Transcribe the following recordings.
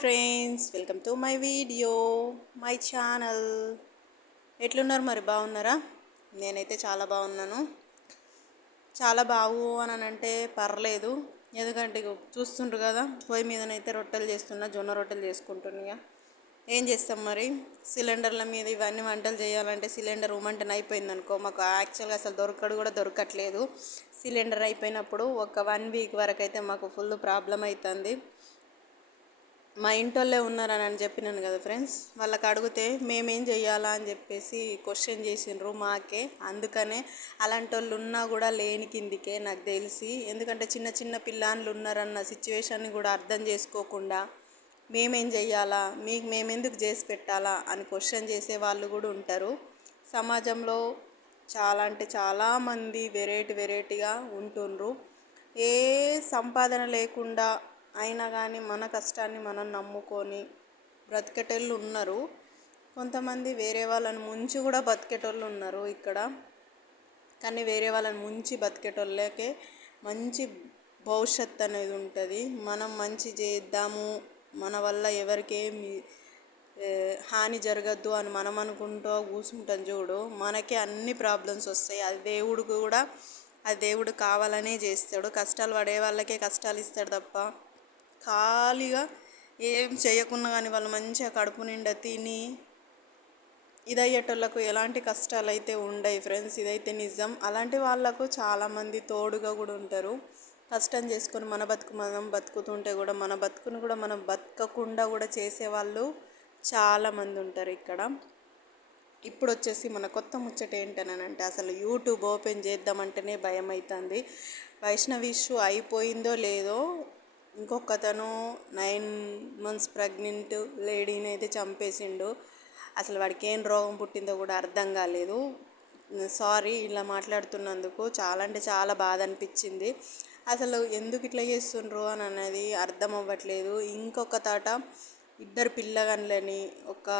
Friends, welcome to my video, my channel. ఎట్లున్నారు మరి, బాగున్నారా? నేనైతే చాలా బాగున్నాను. చాలా బాగు అని అంటే పర్లేదు, ఎందుకంటే చూస్తుండ్రు కదా, పొయ్యి మీదనైతే రొట్టెలు చేస్తున్నా, జొన్న రొట్టెలు చేసుకుంటున్నా. ఏం చేస్తాం మరి, సిలిండర్ల మీద ఇవన్నీ వంటలు చేయాలంటే సిలిండర్ ఉమంటన్ అయిపోయింది అనుకో, మాకు యాక్చువల్గా అసలు దొరకట్లేదు. సిలిండర్ అయిపోయినప్పుడు ఒక 1 వీక్ వరకు అయితే మాకు ఫుల్ ప్రాబ్లం అవుతుంది. మా ఇంటోళ్ళే ఉన్నారని చెప్పినాను కదా ఫ్రెండ్స్, వాళ్ళకి అడిగితే మేమేం చెయ్యాలా అని చెప్పేసి క్వశ్చన్ చేసిండ్రు మాకే. అందుకనే అలాంటి వాళ్ళు ఉన్నా కూడా లేని కిందికే నాకు తెలిసి, ఎందుకంటే చిన్న చిన్న పిల్లలు ఉన్నారన్న సిచ్యువేషన్ని కూడా అర్థం చేసుకోకుండా మేమేం చెయ్యాలా, మీకు మేమెందుకు చేసి పెట్టాలా అని క్వశ్చన్ చేసే వాళ్ళు కూడా ఉంటారు సమాజంలో. చాలా అంటే చాలామంది వెరైటీగా ఉంటుండ్రు. ఏ సంపాదన లేకుండా అయినా కానీ మన కష్టాన్ని మనం నమ్ముకొని బ్రతికేటోళ్ళు ఉన్నారు. కొంతమంది వేరే వాళ్ళని ముంచి కూడా బతికేటోళ్ళు ఉన్నారు ఇక్కడ. కానీ వేరే వాళ్ళని ముంచి బతికేటోళ్ళకే మంచి భవిష్యత్తు అనేది ఉంటుంది. మనం మంచి చేద్దాము, మన వల్ల ఎవరికేమి హాని జరగద్దు అని మనం అనుకుంటూ కూర్చుంటాం చూడు, మనకే అన్ని ప్రాబ్లమ్స్ వస్తాయి. అది దేవుడు కావాలనే చేస్తాడు. కష్టాలు పడే వాళ్ళకే కష్టాలు ఇస్తాడు తప్ప ఖాళీగా ఏం చేయకున్నా కానీ వాళ్ళు మంచిగా కడుపు నిండా తిని ఇదయ్యేటోళ్ళకు ఎలాంటి కష్టాలు అయితే ఉండవు ఫ్రెండ్స్, ఇదైతే నిజం. అలాంటి వాళ్ళకు చాలామంది తోడుగా కూడా ఉంటారు. కష్టం చేసుకొని మన బతుకు మనం బతుకుతుంటే కూడా మన బతుకును కూడా మనం బతకకుండా కూడా చేసేవాళ్ళు చాలామంది ఉంటారు ఇక్కడ. ఇప్పుడు వచ్చేసి మన కొత్త ముచ్చట ఏంటనంటే, అసలు యూట్యూబ్ ఓపెన్ చేద్దామంటేనే భయం అవుతుంది. వైష్ణవి ఇష్యూ అయిపోయిందో లేదో, ఇంకొకతను 9 months ప్రెగ్నెంట్ లేడీని అయితే చంపేసిండు. అసలు వాడికి ఏం రోగం పుట్టిందో కూడా అర్థం కాలేదు. సారీ ఇలా మాట్లాడుతున్నందుకు, చాలా అంటే చాలా బాధ అనిపించింది. అసలు ఎందుకు ఇట్లా చేస్తుండ్రు అని అనేది అర్థం అవ్వట్లేదు. ఇంకొక తాట 2 పిల్లగాళ్ళని ఒక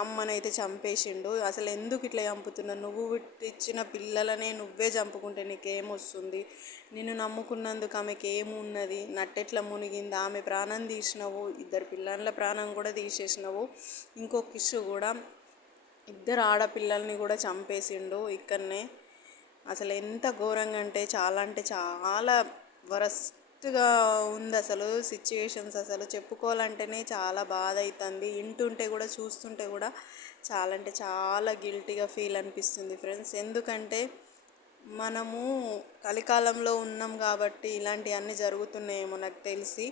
అమ్మనైతే చంపేసిండు. అసలు ఎందుకు ఇట్లా చంపుతున్నావు? నువ్వు ఇచ్చిన పిల్లలనే నువ్వే చంపుకుంటే నీకేమొస్తుంది? నిన్ను నమ్ముకున్నందుకు ఆమెకి ఏమున్నది? నట్టెట్లా మునిగింది? ఆమె ప్రాణం తీసినావు, 2 పిల్లల ప్రాణం కూడా తీసేసినావు. ఇంకొక ఇష్యూ కూడా 2 ఆడపిల్లల్ని కూడా చంపేసిండు ఇక్కడనే. అసలు ఎంత ఘోరంగా అంటే చాలా వరస్ట్గా ఉంది అసలు సిచ్యువేషన్స్. అసలు చెప్పుకోవాలంటేనే చాలా బాధ అవుతుంది. వింటుంటే కూడా చూస్తుంటే కూడా చాలా అంటే చాలా గిల్టీగా ఫీల్ అనిపిస్తుంది ఫ్రెండ్స్. ఎందుకంటే మనము కలికాలంలో ఉన్నాం కాబట్టి ఇలాంటివన్నీ జరుగుతున్నాయేమో నాకు తెలిసి.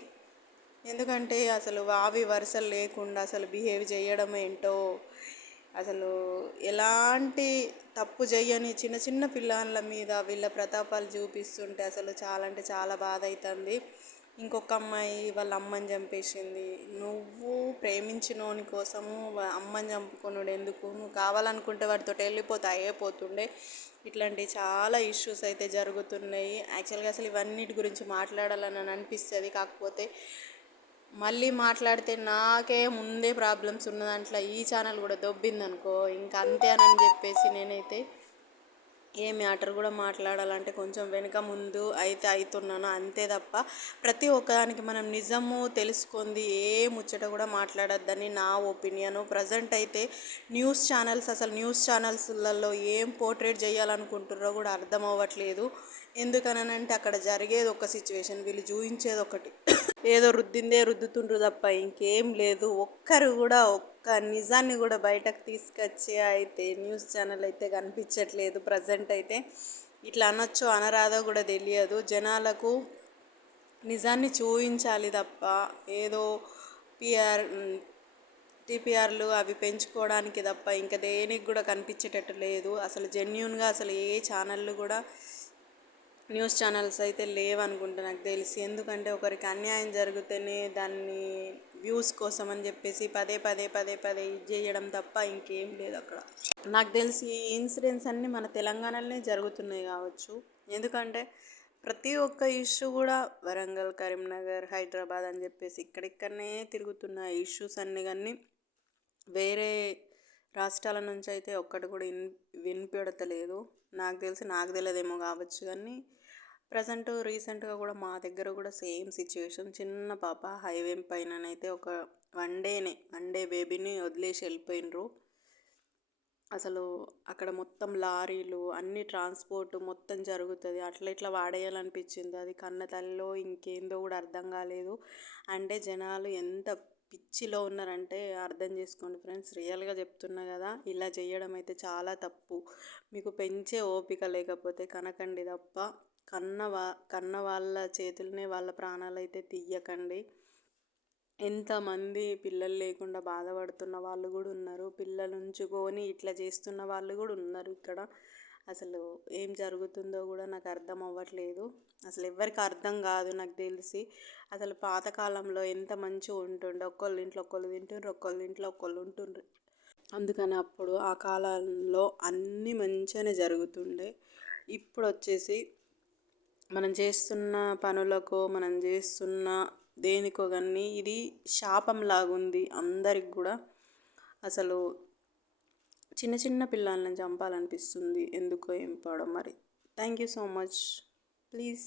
ఎందుకంటే అసలు వావి వరుసలు లేకుండా అసలు బిహేవ్ చేయడం ఏంటో, అసలు ఎలాంటి తప్పు చేయని చిన్న చిన్న పిల్లల మీద వీళ్ళ ప్రతాపాలు చూపిస్తుంటే అసలు చాలా అంటే చాలా బాధ అవుతుంది. ఇంకొక అమ్మాయి వాళ్ళ అమ్మని చంపేసింది. నువ్వు ప్రేమించినోని కోసము అమ్మని చంపుకున్నాడు ఎందుకు? నువ్వు కావాలనుకుంటే వాడితో వెళ్ళిపోతే అయిపోతుండే. ఇట్లాంటి చాలా ఇష్యూస్ అయితే జరుగుతున్నాయి. యాక్చువల్గా అసలు ఇవన్నిటి గురించి మాట్లాడాలని అనిపిస్తుంది. కాకపోతే మళ్ళీ మాట్లాడితే నాకే ముందే ప్రాబ్లమ్స్ ఉన్న దాంట్లో ఈ ఛానల్ కూడా దొబ్బిందనుకో, ఇంకా అంతే అని చెప్పేసి నేనైతే ఏ మ్యాటర్ కూడా మాట్లాడాలంటే కొంచెం వెనుక ముందు అయితే అవుతున్నాను అంతే తప్ప, ప్రతి ఒక్కదానికి మనం నిజము తెలుసుకుంది ఏ ముచ్చట కూడా మాట్లాడొద్దని నా ఒపీనియను. ప్రజెంట్ అయితే అసలు న్యూస్ ఛానల్స్లలో ఏం పోర్ట్రేట్ చేయాలనుకుంటున్నారో కూడా అర్థం అవ్వట్లేదు. ఎందుకనంటే అక్కడ జరిగేది ఒక సిచ్యువేషన్, వీళ్ళు చూపించేది ఒకటి. ఏదో రుద్దుతుండ్రు తప్ప ఇంకేం లేదు. ఒక్కరు కూడా ఒక్క నిజాన్ని కూడా బయటకు తీసుకొచ్చే అయితే న్యూస్ ఛానల్ అయితే కనిపించట్లేదు ప్రజెంట్ అయితే. ఇట్లా అనొచ్చో అనరాదో కూడా తెలియదు. జనాలకు నిజాన్ని చూపించాలి తప్ప ఏదో టీపీఆర్లు అవి పెంచుకోవడానికి తప్ప ఇంకా దేనికి కూడా కనిపించేటట్టు లేదు. అసలు జెన్యూన్గా అసలు ఏ ఛానళ్ళు కూడా న్యూస్ ఛానల్స్ అయితే లేవనుకుంటా నాకు తెలిసి. ఎందుకంటే ఒకరికి అన్యాయం జరిగితేనే దాన్ని వ్యూస్ కోసం అని చెప్పేసి పదే ఇది చేయడం తప్ప ఇంకేం లేదు అక్కడ. నాకు తెలిసి ఈ ఇన్సిడెంట్స్ అన్నీ మన తెలంగాణలోనే జరుగుతున్నాయి కావచ్చు. ఎందుకంటే ప్రతి ఒక్క ఇష్యూ కూడా వరంగల్, కరీంనగర్, హైదరాబాద్ అని చెప్పేసి ఇక్కడిక్కడనే తిరుగుతున్న ఇష్యూస్ అన్నీ. కానీ వేరే రాష్ట్రాల నుంచి అయితే ఒక్కటి కూడా వినిపెడతలేదు. నాకు తెలియదేమో కావచ్చు, కానీ ప్రజెంట్ రీసెంట్గా కూడా మా దగ్గర కూడా సేమ్ సిచ్యువేషన్. చిన్న పాప హైవే పైననైతే ఒక వన్ డే బేబీని వదిలేసి వెళ్ళిపోయినరు. అసలు అక్కడ మొత్తం లారీలు అన్ని ట్రాన్స్పోర్ట్ మొత్తం జరుగుతుంది. అట్లా ఇట్లా వాడేయాలనిపించింది. అది కన్న తల్లిలో ఇంకేందో కూడా అర్థం కాలేదు. అంటే జనాలు ఎంత పిచ్చిలో ఉన్నారంటే అర్థం చేసుకోండి ఫ్రెండ్స్. రియల్గా చెప్తున్నా కదా, ఇలా చేయడం అయితే చాలా తప్పు. మీకు పెంచే ఓపిక లేకపోతే కనకండి తప్ప కన్న వాళ్ళ చేతులనే వాళ్ళ ప్రాణాలు అయితే తీయకండి. ఎంతమంది పిల్లలు లేకుండా బాధపడుతున్న వాళ్ళు కూడా ఉన్నారు. పిల్లలు ఉంచుకొని ఇట్లా చేస్తున్న వాళ్ళు కూడా ఉన్నారు ఇక్కడ. అసలు ఏం జరుగుతుందో కూడా నాకు అర్థం అవ్వట్లేదు. అసలు ఎవరికి అర్థం కాదు నాకు తెలిసి. అసలు పాతకాలంలో ఎంత మంచిగా ఉంటుండే, ఒక్కళ్ళ ఇంట్లో ఒక్కళ్ళు తింటుండ్రు, ఒక్కళ్ళ ఇంట్లో ఒక్కళ్ళు ఉంటుండ్రు. అందుకని అప్పుడు ఆ కాలంలో అన్నీ మంచిగానే జరుగుతుండే. ఇప్పుడు వచ్చేసి మనం చేస్తున్న పనులకు, మనం చేస్తున్న దేనికో కానీ ఇది శాపం లాగుంది అందరికి కూడా. అసలు చిన్న చిన్న పిల్లల్ని చంపాలనిపిస్తుంది ఎందుకో ఏం పడో మరి. Thank you so much. Please